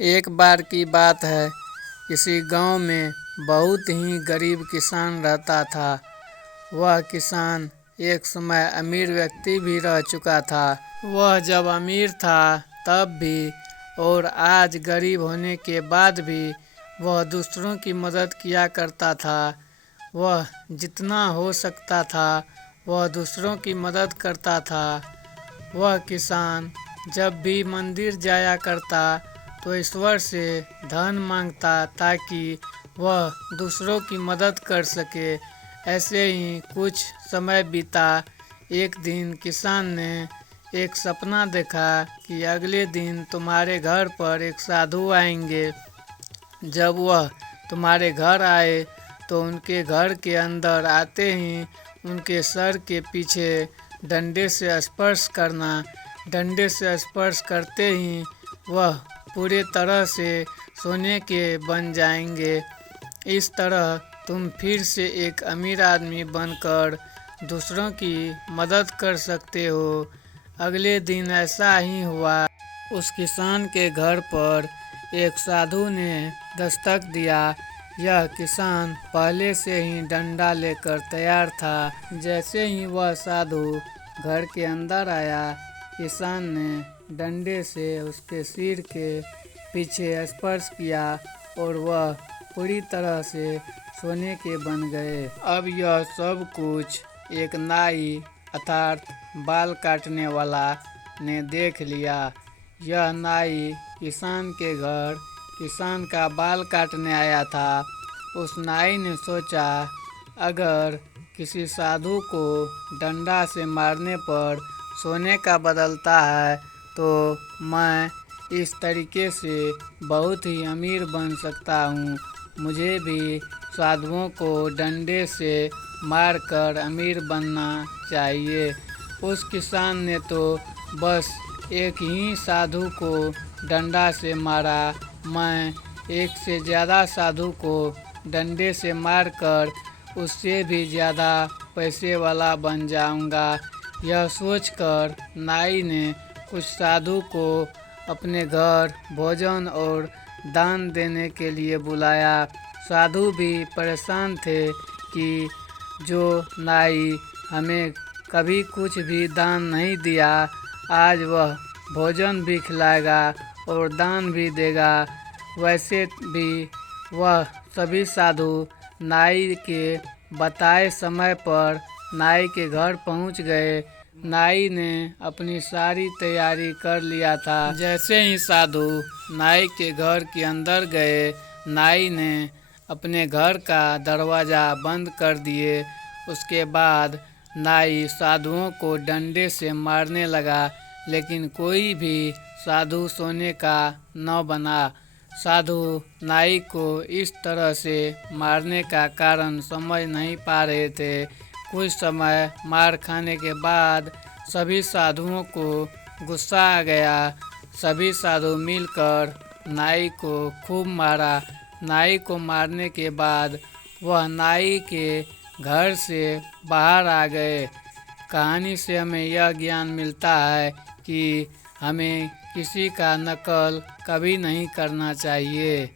एक बार की बात है, किसी गांव में बहुत ही गरीब किसान रहता था। वह किसान एक समय अमीर व्यक्ति भी रह चुका था। वह जब अमीर था तब भी और आज गरीब होने के बाद भी वह दूसरों की मदद किया करता था। वह जितना हो सकता था वह दूसरों की मदद करता था। वह किसान जब भी मंदिर जाया करता तो ईश्वर से धन मांगता ताकि वह दूसरों की मदद कर सके। ऐसे ही कुछ समय बीता। एक दिन किसान ने एक सपना देखा कि अगले दिन तुम्हारे घर पर एक साधु आएंगे। जब वह तुम्हारे घर आए तो उनके घर के अंदर आते ही उनके सर के पीछे डंडे से स्पर्श करना। डंडे से स्पर्श करते ही वह पूरे तरह से सोने के बन जाएंगे। इस तरह तुम फिर से एक अमीर आदमी बनकर दूसरों की मदद कर सकते हो। अगले दिन ऐसा ही हुआ। उस किसान के घर पर एक साधु ने दस्तक दिया। यह किसान पहले से ही डंडा लेकर तैयार था। जैसे ही वह साधु घर के अंदर आया, किसान ने डंडे से उसके सिर के पीछे स्पर्श किया और वह पूरी तरह से सोने के बन गए। अब यह सब कुछ एक नाई अर्थात बाल काटने वाला ने देख लिया। यह नाई किसान के घर किसान का बाल काटने आया था। उस नाई ने सोचा, अगर किसी साधु को डंडा से मारने पर सोने का बदलता है तो मैं इस तरीके से बहुत ही अमीर बन सकता हूँ। मुझे भी साधुओं को डंडे से मारकर अमीर बनना चाहिए। उस किसान ने तो बस एक ही साधु को डंडा से मारा। मैं एक से ज़्यादा साधु को डंडे से मारकर उससे भी ज़्यादा पैसे वाला बन जाऊंगा। यह सोचकर नाई ने उस साधु को अपने घर भोजन और दान देने के लिए बुलाया। साधु भी परेशान थे कि जो नाई हमें कभी कुछ भी दान नहीं दिया, आज वह भोजन भी खिलाएगा और दान भी देगा। वैसे भी वह सभी साधु नाई के बताए समय पर नाई के घर पहुंच गए। नाई ने अपनी सारी तैयारी कर लिया था। जैसे ही साधु नाई के घर के अंदर गए, नाई ने अपने घर का दरवाज़ा बंद कर दिए। उसके बाद नाई साधुओं को डंडे से मारने लगा, लेकिन कोई भी साधु सोने का न बना। साधु नाई को इस तरह से मारने का कारण समझ नहीं पा रहे थे। कुछ समय मार खाने के बाद सभी साधुओं को गुस्सा आ गया। सभी साधु मिलकर नाई को खूब मारा। नाई को मारने के बाद वह नाई के घर से बाहर आ गए। कहानी से हमें यह ज्ञान मिलता है कि हमें किसी का नकल कभी नहीं करना चाहिए।